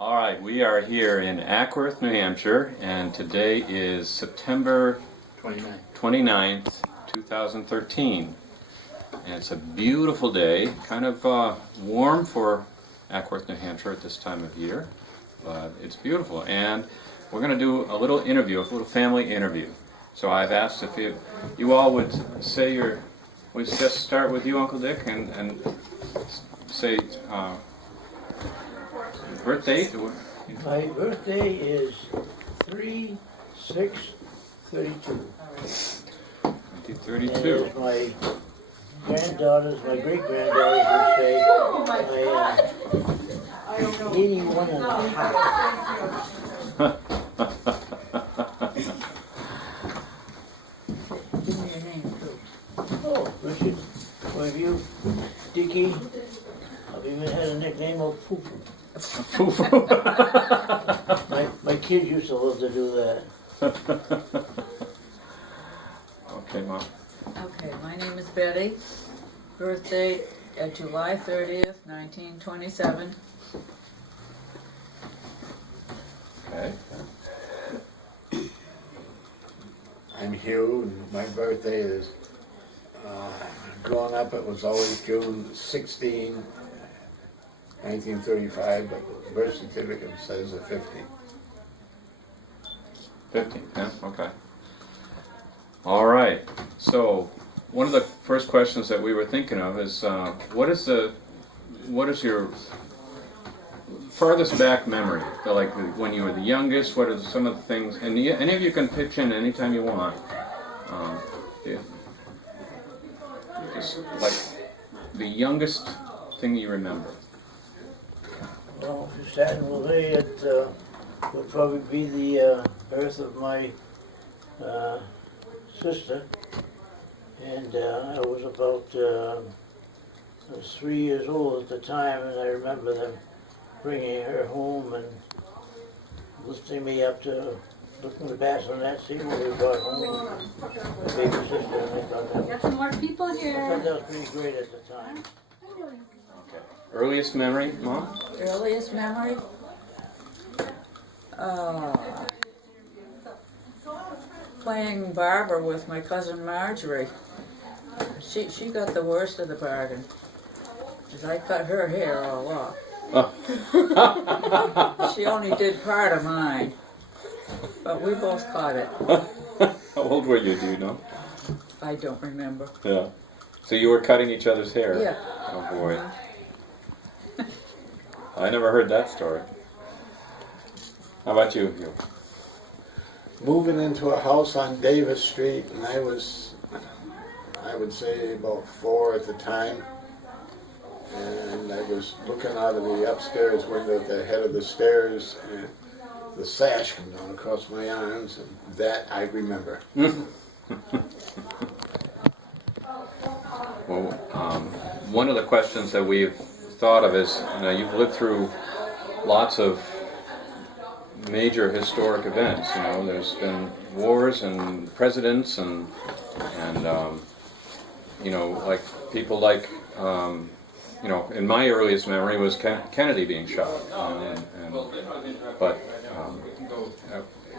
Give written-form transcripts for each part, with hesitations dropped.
All right, we are here in Ackworth, New Hampshire, and today is September 29th, 2013. And it's a beautiful day, kind of warm for Ackworth, New Hampshire at this time of year, but it's beautiful. And we're going to do a little interview, a little family interview. So I've asked if you all would say we'd just start with you, Uncle Dick, and say birthday. My birthday is 3/6/32. 1932. And my great-granddaughters would say I am 81 and a half. Give me your name, too. Oh, Richard, have you, Dickie? I've even had a nickname of Poo-Poo. My kids used to love to do that. Okay, Mom. Okay, my name is Betty. Birthday July 30th, 1927. Okay. I'm Hugh, and my birthday is, growing up it was always June 16, 1935, but the birth certificate says the 50. 15, yeah, okay. All right, so one of the first questions that we were thinking of is, what is your farthest back memory? So like when you were the youngest, what are some of the things, and any of you can pitch in anytime you want. Yeah. Just like the youngest thing you remember. Well, if you're starting with me, it would probably be the birth of my sister. And I was about I was 3 years old at the time, and I remember them bringing her home and lifting me up to look in the bassinet, see what we brought home. My baby sister, and I thought that Got some more people was here. pretty great at the time. Okay. Earliest memory, Mom? Earliest memory? Playing barber with my cousin Marjorie. She got the worst of the bargain, because I cut her hair all off. Oh. She only did part of mine, but we both caught it. How old were you, do you know? I don't remember. Yeah. So you were cutting each other's hair? Yeah. Oh boy. I never heard that story. How about you, Hugh? Moving into a house on Davis Street, and I would say about 4 at the time, and I was looking out of the upstairs window at the head of the stairs, and the sash came down across my arms, and that I remember. Well, one of the questions that we've thought of is, you've lived through lots of major historic events. There's been wars and presidents and like people like, in my earliest memory was Kennedy being shot. But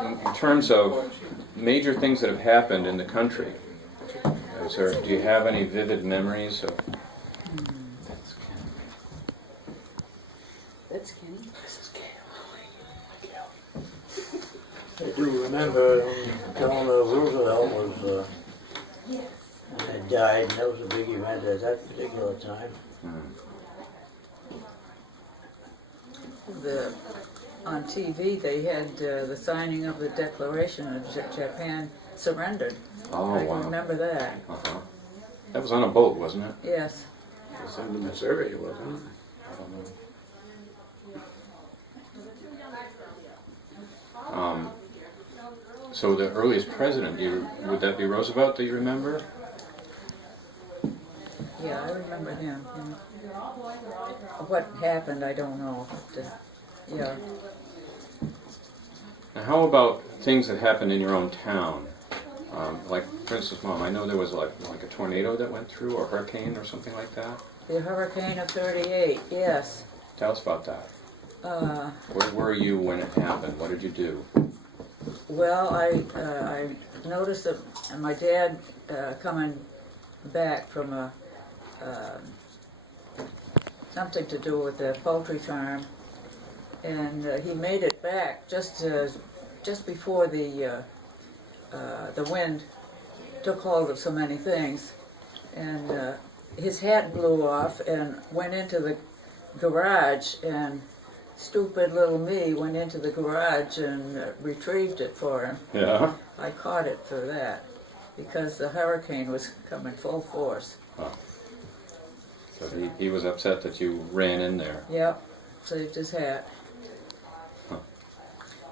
in terms of major things that have happened in the country, do you have any vivid memories of? That's Kenny. I do remember Delano Roosevelt had died, and that was a big event at that particular time. On TV, they had the signing of the Declaration of Japan surrendered. Oh, I wow. remember that. Uh-huh. That was on a boat, wasn't it? Yes. It was on the Missouri, wasn't it? I don't know. So the earliest president, would that be Roosevelt that you remember? Yeah, I remember him. What happened, I don't know. But, yeah. Now, how about things that happened in your own town? Like, for instance, Mom, I know there was like a tornado that went through, or hurricane or something like that. The hurricane of '38, yes. Tell us about that. Where were you when it happened? What did you do? Well, I noticed that my dad coming back from something to do with the poultry farm, and he made it back just before the wind took hold of so many things, and his hat blew off and went into the garage, and stupid little me went into the garage and retrieved it for him. Yeah. I caught it for that because the hurricane was coming full force. Huh. So he was upset that you ran in there. Yep, saved his hat. Huh.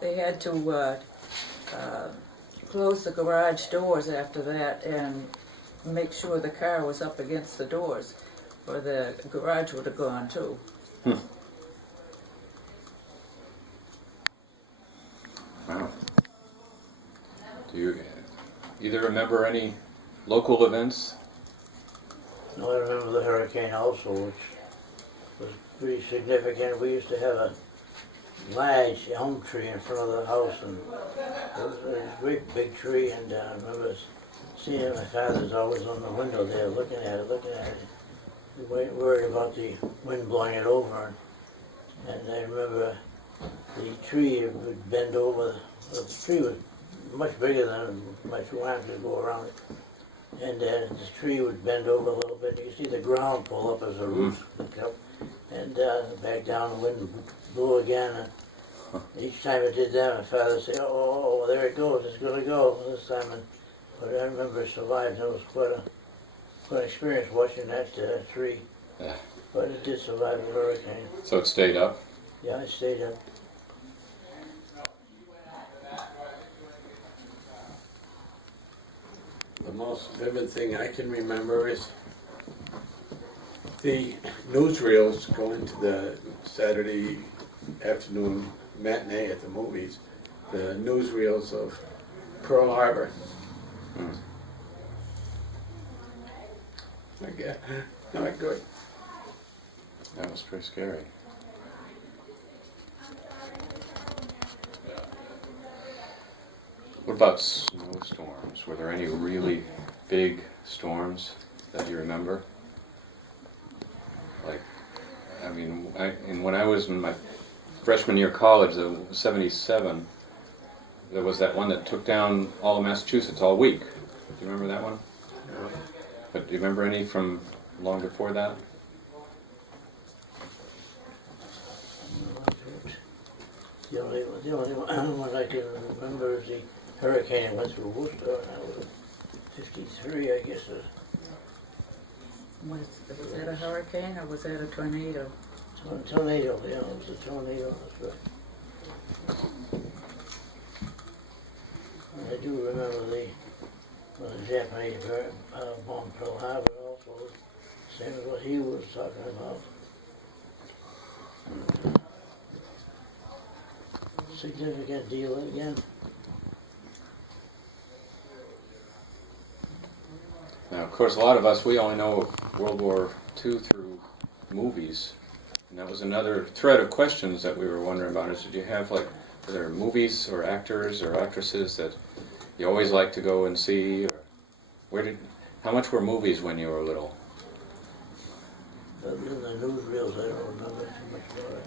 They had to close the garage doors after that and make sure the car was up against the doors, or the garage would have gone too. Wow. Do you either remember any local events? No, I remember the hurricane also, which was pretty significant. We used to have a large elm tree in front of the house, and it was a great big tree, and I remember seeing my father's always on the window there looking at it. We weren't worried about the wind blowing it over, and I remember the tree would bend over. The tree was much bigger than my two arms to go around it. And the tree would bend over a little bit. You could see the ground pull up as a roof. And back down, the wind blew again. And each time it did that, my father would say, oh, there it goes, it's going to go this time. But I remember it survived. It was quite an experience watching that tree. Yeah. But it did survive the hurricane. So it stayed up? Yeah, I stayed up. The most vivid thing I can remember is the newsreels going to the Saturday afternoon matinee at the movies, the newsreels of Pearl Harbor. Okay. Not good. That was pretty scary. What about snowstorms? Were there any really big storms that you remember? Like, I mean, when I was in my freshman year of college, the '77, there was that one that took down all of Massachusetts all week. Do you remember that one? No. But do you remember any from long before that? The only one I can remember is the hurricane that went through Worcester, and that was 53, I guess. Was that a hurricane or was that a tornado? Tornado, yeah, it was a tornado, that's right. And I do remember the Japanese bomb Pearl Harbor also, same as what he was talking about. Significant deal again. Now, of course, a lot of us, we only know World War II through movies. And that was another thread of questions that we were wondering about is, did you have, like, were there movies or actors or actresses that you always liked to go and see? Or how much were movies when you were little? Other than the newsreels, I don't remember too much about it.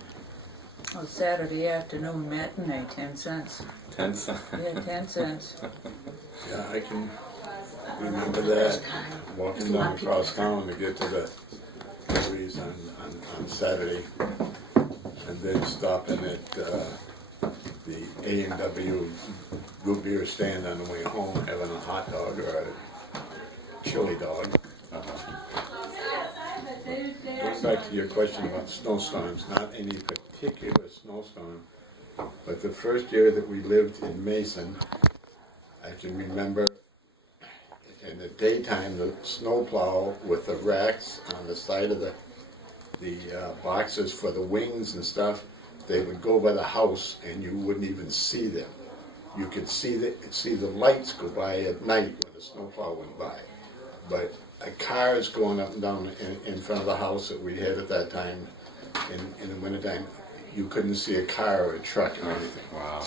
Oh, Saturday afternoon matinee, 10 cents. 10 cents? Yeah, 10 cents. Yeah, I can remember that, walking down across town to get to the movies on Saturday, and then stopping at the A&W root beer stand on the way home, having a hot dog or a chili dog. Going back to your question about snowstorms, not any particular snowstorm, but the first year that we lived in Mason, I can remember in the daytime the snowplow with the racks on the side of the boxes for the wings and stuff, they would go by the house and you wouldn't even see them. You could see the lights go by at night when the snowplow went by, but cars going up and down in front of the house that we had at that time in the wintertime, you couldn't see a car or a truck or anything. Wow.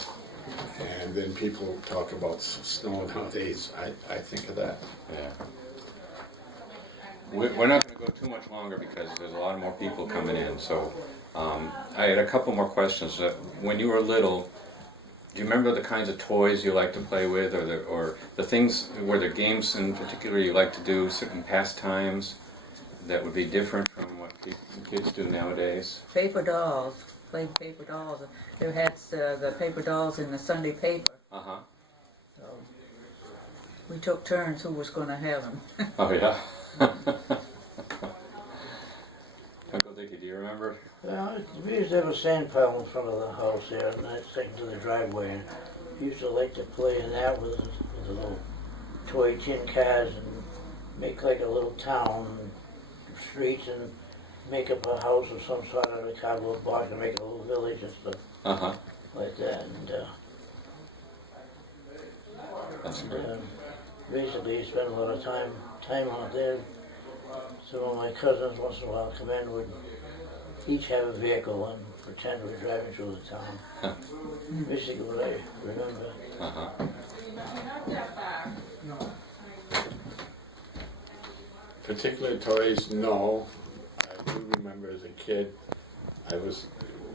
And then people talk about snow nowadays. I think of that. Yeah. We're not going to go too much longer because there's a lot more people coming in. So I had a couple more questions. When you were little, do you remember the kinds of toys you liked to play with, or the things, were there games in particular you like to do, certain pastimes that would be different from what kids do nowadays? Paper dolls, playing paper dolls. They had the paper dolls in the Sunday paper. Uh-huh. So we took turns who was going to have them. Oh, yeah. Uncle Dickie, do you remember? Well, we used to have a sand pile in front of the house there, and that's taken to the driveway. And we used to like to play in that with the little toy tin cars and make like a little town, streets, and make up a house of some sort out of a cardboard box and make a little village and stuff Uh-huh. like that. And That's great. basically, you spend a lot of time out there. Some of my cousins once in a while come in, would each have a vehicle and pretend we're driving through the town. Huh. Basically what I remember. Uh-huh. Particular toys, no. I do remember as a kid,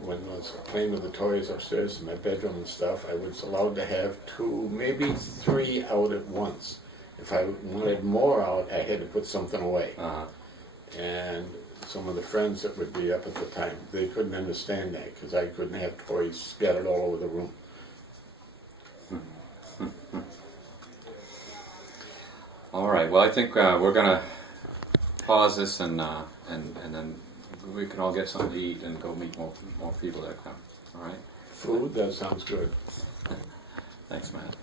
when I was playing with the toys upstairs in my bedroom and stuff, I was allowed to have 2, maybe 3 out at once. If I wanted more out, I had to put something away. Uh-huh. And some of the friends that would be up at the time, they couldn't understand that because I couldn't have toys scattered all over the room. All right. Well, I think we're going to pause this and then we can all get something to eat and go meet more people that come. All right. Food, that sounds good. Thanks, Matt.